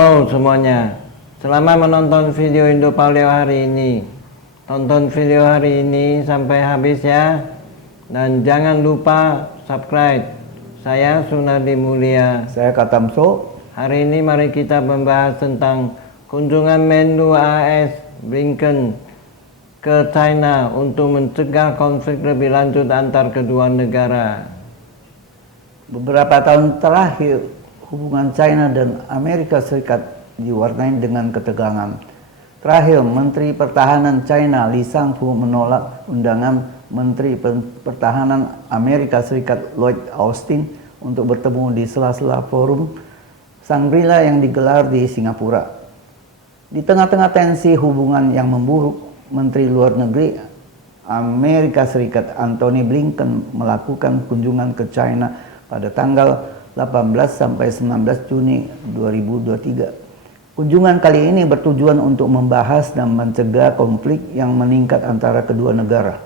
Halo semuanya, selamat menonton video Indo Paleo hari ini. Tonton video hari ini sampai habis ya. Dan jangan lupa subscribe. Saya Sunardi Mulia. Saya Katamso. Hari ini mari kita membahas tentang kunjungan Menlu AS Blinken ke China untuk mencegah konflik lebih lanjut antar kedua negara. Beberapa tahun terakhir, hubungan China dan Amerika Serikat diwarnai dengan ketegangan. Terakhir, Menteri Pertahanan China Li Shangfu menolak undangan Menteri Pertahanan Amerika Serikat Lloyd Austin untuk bertemu di sela-sela forum Shangri-La yang digelar di Singapura. Di tengah-tengah tensi hubungan yang memburuk, Menteri Luar Negeri Amerika Serikat Antony Blinken melakukan kunjungan ke China pada tanggal 18 sampai 19 Juni 2023. Kunjungan kali ini bertujuan untuk membahas dan mencegah konflik yang meningkat antara kedua negara.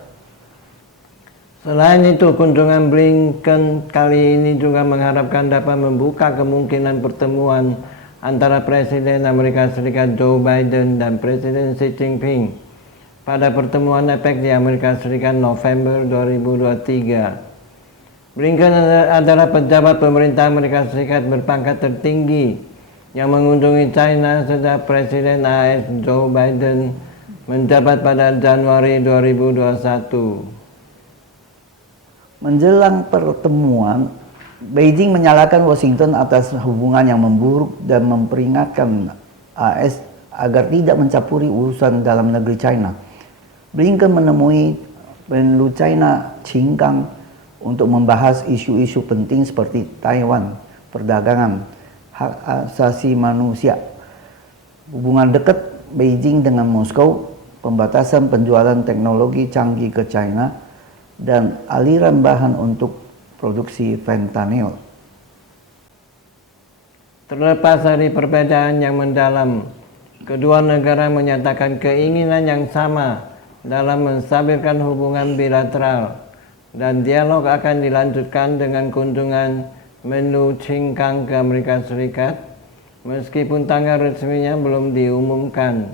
Selain itu, kunjungan Blinken kali ini juga mengharapkan dapat membuka kemungkinan pertemuan antara Presiden Amerika Serikat Joe Biden dan Presiden Xi Jinping pada pertemuan APEC di Amerika Serikat November 2023. Blinken adalah pejabat pemerintah Amerika Serikat berpangkat tertinggi yang mengunjungi China sejak Presiden AS Joe Biden menjabat pada Januari 2021. Menjelang pertemuan, Beijing menyalahkan Washington atas hubungan yang memburuk dan memperingatkan AS agar tidak mencampuri urusan dalam negeri China. Blinken menemui Menlu China Qin Gang untuk membahas isu-isu penting seperti Taiwan, perdagangan, hak asasi manusia, hubungan dekat Beijing dengan Moskow, pembatasan penjualan teknologi canggih ke China, dan aliran bahan untuk produksi fentanyl. Terlepas dari perbedaan yang mendalam, kedua negara menyatakan keinginan yang sama dalam menstabilkan hubungan bilateral, dan dialog akan dilanjutkan dengan kunjungan Menlu Qin Gang ke Amerika Serikat, meskipun tanggal resminya belum diumumkan.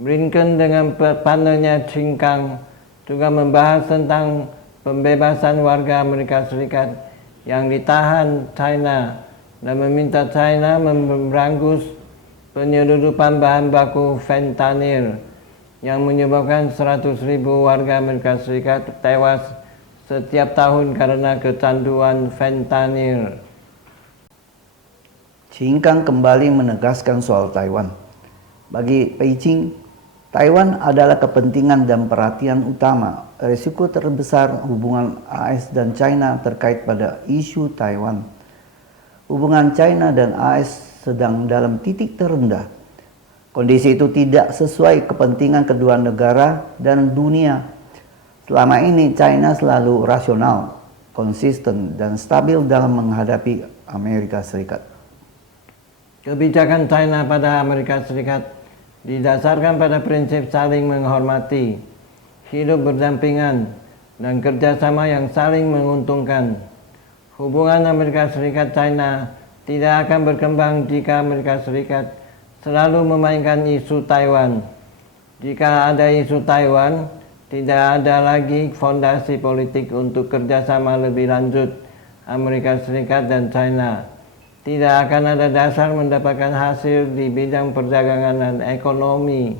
Blinken dengan partnernya Qin Gang juga membahas tentang pembebasan warga Amerika Serikat yang ditahan China dan meminta China memberangus penyelundupan bahan baku fentanyl yang menyebabkan 100.000 warga Amerika Serikat tewas setiap tahun karena kecanduan fentanyl. Qin Gang kembali menegaskan soal Taiwan. Bagi Beijing, Taiwan adalah kepentingan dan perhatian utama. Risiko terbesar hubungan AS dan China terkait pada isu Taiwan. Hubungan China dan AS sedang dalam titik terendah. Kondisi itu tidak sesuai kepentingan kedua negara dan dunia. Selama ini China selalu rasional, konsisten, dan stabil dalam menghadapi Amerika Serikat. Kebijakan China pada Amerika Serikat didasarkan pada prinsip saling menghormati, hidup berdampingan, dan kerjasama yang saling menguntungkan. Hubungan Amerika Serikat-China tidak akan berkembang jika Amerika Serikat selalu memainkan isu Taiwan. Jika ada isu Taiwan, tidak ada lagi fondasi politik untuk kerjasama lebih lanjut Amerika Serikat dan China. Tidak akan ada dasar mendapatkan hasil di bidang perdagangan dan ekonomi.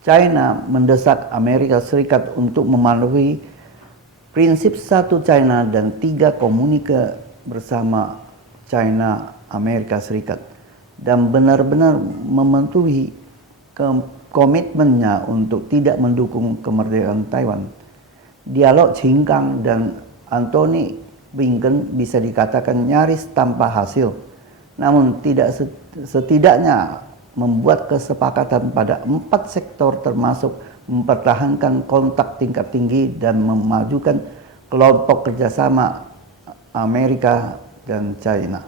China mendesak Amerika Serikat untuk memenuhi prinsip satu China dan 3 komunike bersama China Amerika Serikat dan benar-benar memenuhi komitmennya untuk tidak mendukung kemerdekaan Taiwan. Dialog Qin Gang dan Antony Blinken bisa dikatakan nyaris tanpa hasil, namun setidaknya membuat kesepakatan pada 4 sektor termasuk mempertahankan kontak tingkat tinggi dan memajukan kelompok kerjasama Amerika dan China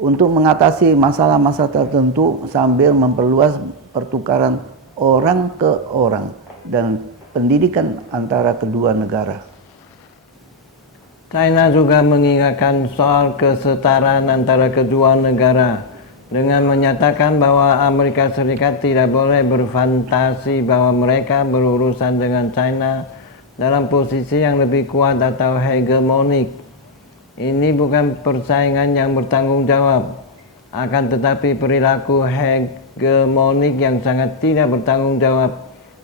untuk mengatasi masalah-masalah tertentu sambil memperluas pertukaran orang ke orang dan pendidikan antara kedua negara. China juga mengingatkan soal kesetaraan antara kedua negara dengan menyatakan bahwa Amerika Serikat tidak boleh berfantasi bahwa mereka berurusan dengan China dalam posisi yang lebih kuat atau hegemonik. Ini bukan persaingan yang bertanggung jawab, akan tetapi perilaku hegemonik yang sangat tidak bertanggung jawab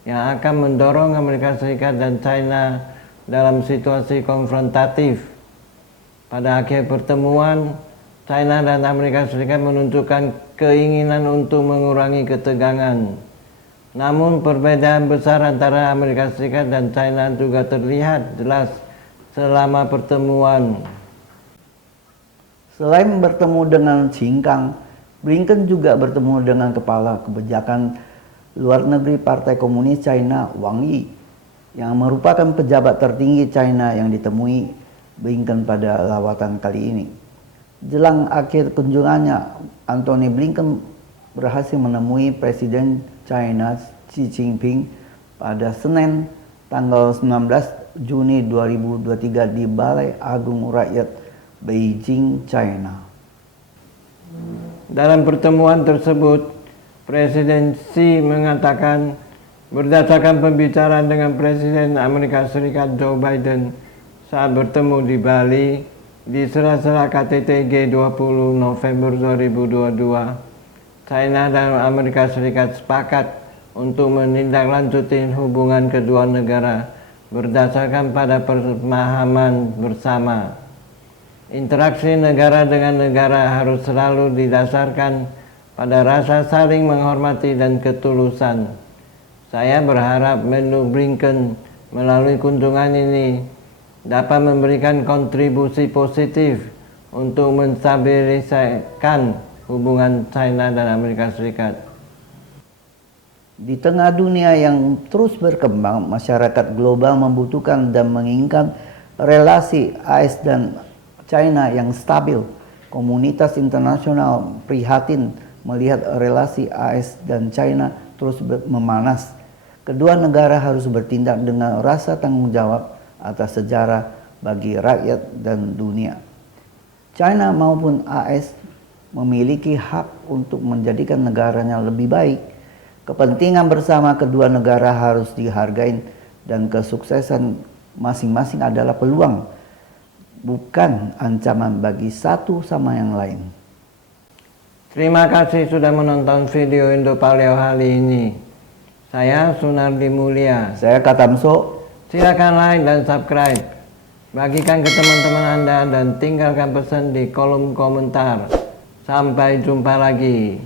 yang akan mendorong Amerika Serikat dan China dalam situasi konfrontatif. Pada akhir pertemuan, China dan Amerika Serikat menunjukkan keinginan untuk mengurangi ketegangan. Namun perbedaan besar antara Amerika Serikat dan China juga terlihat jelas selama pertemuan. Selain bertemu dengan Qin Gang, Blinken juga bertemu dengan Kepala Kebijakan Luar Negeri Partai Komunis China Wang Yi, yang merupakan pejabat tertinggi China yang ditemui Blinken pada lawatan kali ini. Jelang akhir kunjungannya, Antony Blinken berhasil menemui Presiden China Xi Jinping pada Senin tanggal 19 Juni 2023 di Balai Agung Rakyat Beijing, China. Dalam pertemuan tersebut, Presiden Xi mengatakan berdasarkan pembicaraan dengan Presiden Amerika Serikat Joe Biden saat bertemu di Bali di sela-sela KTT G20 November 2022, China dan Amerika Serikat sepakat untuk menindaklanjuti hubungan kedua negara berdasarkan pada pemahaman bersama. Interaksi negara dengan negara harus selalu didasarkan pada rasa saling menghormati dan ketulusan. Saya berharap Menlu Blinken melalui kunjungan ini dapat memberikan kontribusi positif untuk menstabilisasikan hubungan China dan Amerika Serikat. Di tengah dunia yang terus berkembang, masyarakat global membutuhkan dan menginginkan relasi AS dan China yang stabil. Komunitas internasional prihatin melihat relasi AS dan China terus memanas. Kedua negara harus bertindak dengan rasa tanggung jawab atas sejarah bagi rakyat dan dunia. China maupun AS memiliki hak untuk menjadikan negaranya lebih baik. Kepentingan bersama kedua negara harus dihargai dan kesuksesan masing-masing adalah peluang, bukan ancaman bagi satu sama yang lain. Terima kasih sudah menonton video Indo Paleo kali ini. Saya Sunardi Mulia. Saya Katamso. Silakan like dan subscribe. Bagikan ke teman-teman Anda dan tinggalkan pesan di kolom komentar. Sampai jumpa lagi.